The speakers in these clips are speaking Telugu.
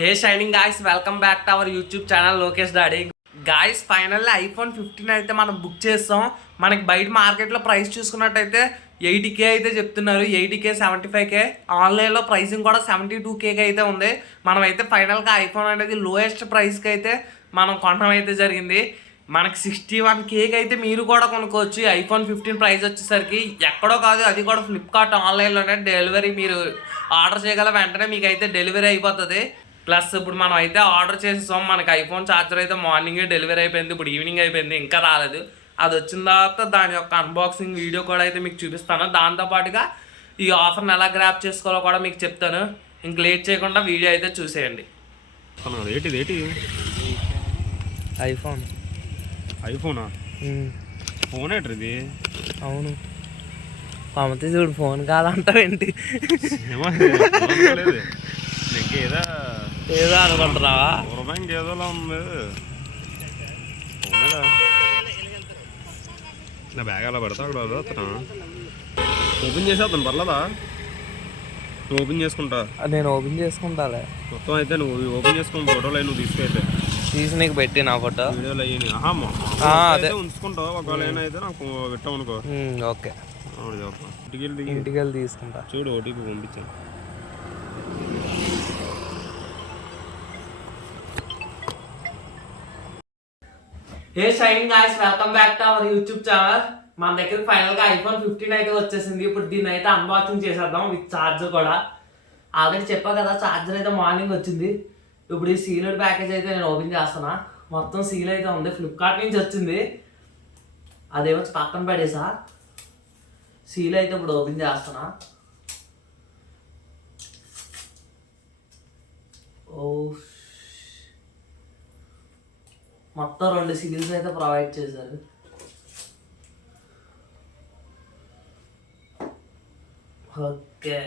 Hey shining guys, welcome back to our YouTube channel Lokesh Daddy. Guys finally iPhone 15 అయితే మనం బుక్ చేస్తాం. మనకి బయట మార్కెట్లో ప్రైస్ చూసుకున్నట్టయితే 80K అయితే చెప్తున్నారు. 80K 75K ఆన్లైన్లో ప్రైసింగ్ కూడా 72K అయితే ఉంది. మనం అయితే ఫైనల్గా ఐఫోన్ అనేది లోయెస్ట్ ప్రైస్కి అయితే మనం కొనడం అయితే జరిగింది. మనకి 61Kకి అయితే మీరు కూడా కొనుక్కోవచ్చు. ఐఫోన్ 15 ప్రైస్ వచ్చేసరికి ఎక్కడో కాదు, అది కూడా ఫ్లిప్కార్ట్ ఆన్లైన్లోనే డెలివరీ మీరు ఆర్డర్ చేయగల వెంటనే మీకు అయితే డెలివరీ అయిపోతుంది. ప్లస్ ఇప్పుడు మనం అయితే ఆర్డర్ చేసేసాం. మనకి ఐఫోన్ ఛార్జర్ అయితే మార్నింగే డెలివరీ అయిపోయింది, ఇప్పుడు ఈవినింగ్ అయిపోయింది, ఇంకా రాలేదు. అది వచ్చిన తర్వాత దాని యొక్క అన్బాక్సింగ్ వీడియో కూడా అయితే మీకు చూపిస్తాను. దాంతోపాటుగా ఈ ఆఫర్ని ఎలా గ్రాప్ చేసుకోవాలో కూడా మీకు చెప్తాను. ఇంక లేట్ చేయకుండా వీడియో అయితే చూసేయండి. ఐఫోనా? ఫోన్ ఏంటి? అవును, పమతి చూడు, ఫోన్ కాదంటావు ఏంటి? ఏదో అనుకుంటున్నావా? ఏదోలా ఉంది. నా బ్యాగ్ అలా పెడతా అక్కడ అతను ఓపెన్ చేసేస్తాను, పర్లేదా? నువ్వు ఓపెన్ చేసుకుంటా? నేను ఓపెన్ చేసుకుంటాలే మొత్తం. అయితే నువ్వు ఓపెన్ చేసుకుని ఫోటోలు అవి నువ్వు తీసుకైతే తీసి నీకు పెట్టి నా ఫోటో వీడియోలు అయ్యి అదే ఉంచుకుంటావు. ఒకవేళ ఏమైతే నాకు పెట్టావు అనుకో. ఓకే, ఇంటికి వెళ్ళి తీసుకుంటా. చూడు, ఓటీపీ పంపించాను. Hey shining guys, welcome back to our YouTube channel. మన దగ్గర ఫైనల్గా ఐఫోన్ 15 అయితే వచ్చేసింది. ఇప్పుడు దీన్ని అయితే అన్బాక్సింగ్ చేసేద్దాం విత్ ఛార్జర్ కూడా. ఆల్రెడీ చెప్పా కదా, ఛార్జర్ అయితే మార్నింగ్ వచ్చింది. ఇప్పుడు ఈ సీల్డ్ ప్యాకేజ్ అయితే నేను ఓపెన్ చేస్తున్నా. మొత్తం సీల్ అయితే ఉంది, ఫ్లిప్కార్ట్ నుంచి వచ్చింది. అదేమో పక్కన పడేసా. సీల్ అయితే ఇప్పుడు ఓపెన్ చేస్తున్నా. ఓ, మొత్తం 2 సీల్స్ అయితే ప్రొవైడ్ చేశారు. ఓకే,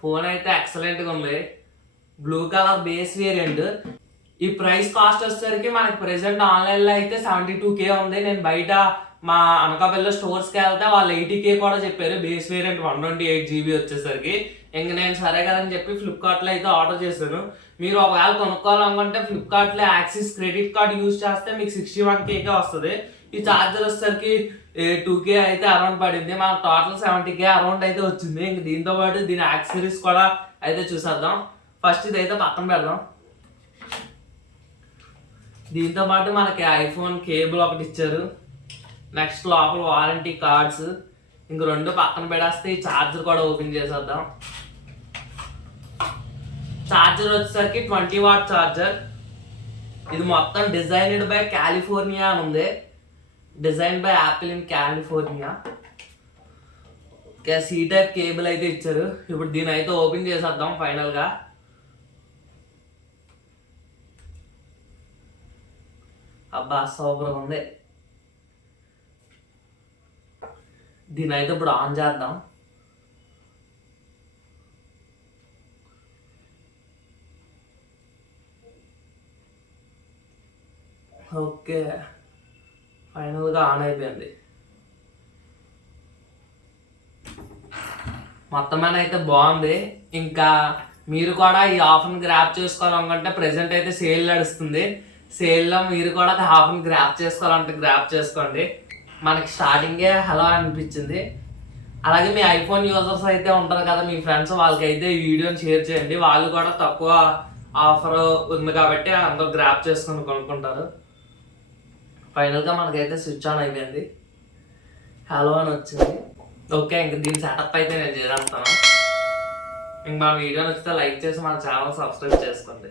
ఫోన్ అయితే ఎక్సలెంట్గా ఉంది. Blue colour base variant. ఈ ప్రైస్ కాస్ట్ వచ్చేసరికి మనకి ప్రెసెంట్ ఆన్లైన్లో అయితే 72K ఉంది. నేను బయట మా అనకాపల్లిలో స్టోర్స్కి వెళ్తే వాళ్ళు 80K కూడా చెప్పారు. బేస్ వేరియంట్ 128GB వచ్చేసరికి. ఇంక నేను సరే కదని చెప్పి ఫ్లిప్కార్ట్లో అయితే ఆర్డర్ చేశాను. మీరు ఒకవేళ కొనుక్కోవాలనుకుంటే ఫ్లిప్కార్ట్లో యాక్సిస్ క్రెడిట్ కార్డ్ యూజ్ చేస్తే మీకు 61Kకే వస్తుంది. ఈ ఛార్జర్ వచ్చేసరికి 2K అయితే అరౌండ్ పడింది. మనకు టోటల్ 70K అరౌండ్ అయితే వచ్చింది. ఇంక దీంతో పాటు దీని యాక్సెసరీస్ కూడా అయితే చూసేద్దాం. ఫస్ట్ ఇది అయితే పక్కన పెడదాం. దీంతో పాటు మనకి ఐఫోన్ కేబుల్ ఒకటి ఇచ్చారు. నెక్స్ట్ లోపల వారంటీ కార్డ్స్. ఇంక 2 పక్కన పెడేస్తే ఈ ఛార్జర్ కూడా ఓపెన్ చేసేద్దాం. ఛార్జర్ వచ్చేసరికి 20W ఛార్జర్. ఇది మొత్తం డిజైన్డ్ బై కాలిఫోర్నియా అని ఉంది. Design by Apple in California. C type cable అయితే ఇచ్చారు. ఇప్పుడు దీని అయితే ఓపెన్ చేసేద్దాం ఫైనల్గా. అబ్బా, సూపర్ ఉంది. దీని అయితే ఇప్పుడు ఆన్ చేద్దాం. ఓకే, ఫైనల్గా ఆన్ అయిపోయింది. మొత్తం మీద అయితే బాగుంది. ఇంకా మీరు కూడా ఈ ఆఫర్ని గ్రాప్ చేసుకోవాలనుకుంటే ప్రెసెంట్ అయితే సేల్ నడుస్తుంది. సేల్లో మీరు కూడా ఆఫర్ని గ్రాప్ చేసుకోవాలంటే గ్రాప్ చేసుకోండి. మనకి స్టార్టింగే హలో అనిపించింది. అలాగే మీ ఐఫోన్ యూజర్స్ అయితే ఉంటారు కదా, మీ ఫ్రెండ్స్, వాళ్ళకైతే ఈ వీడియోని షేర్ చేయండి. వాళ్ళు కూడా తక్కువ ఆఫర్ ఉంది కాబట్టి అందరూ గ్రాప్ చేసుకొని కొనుక్కుంటారు. ఫైనల్గా మనకైతే స్విచ్ ఆన్ అయిపోయింది. హలో అని వచ్చింది. ఓకే, ఇంక దీని సెటప్ అయితే నేను చేసేస్తాను. ఇంక మన వీడియో నచ్చితే లైక్ చేసి మన ఛానల్ సబ్స్క్రైబ్ చేసుకోండి.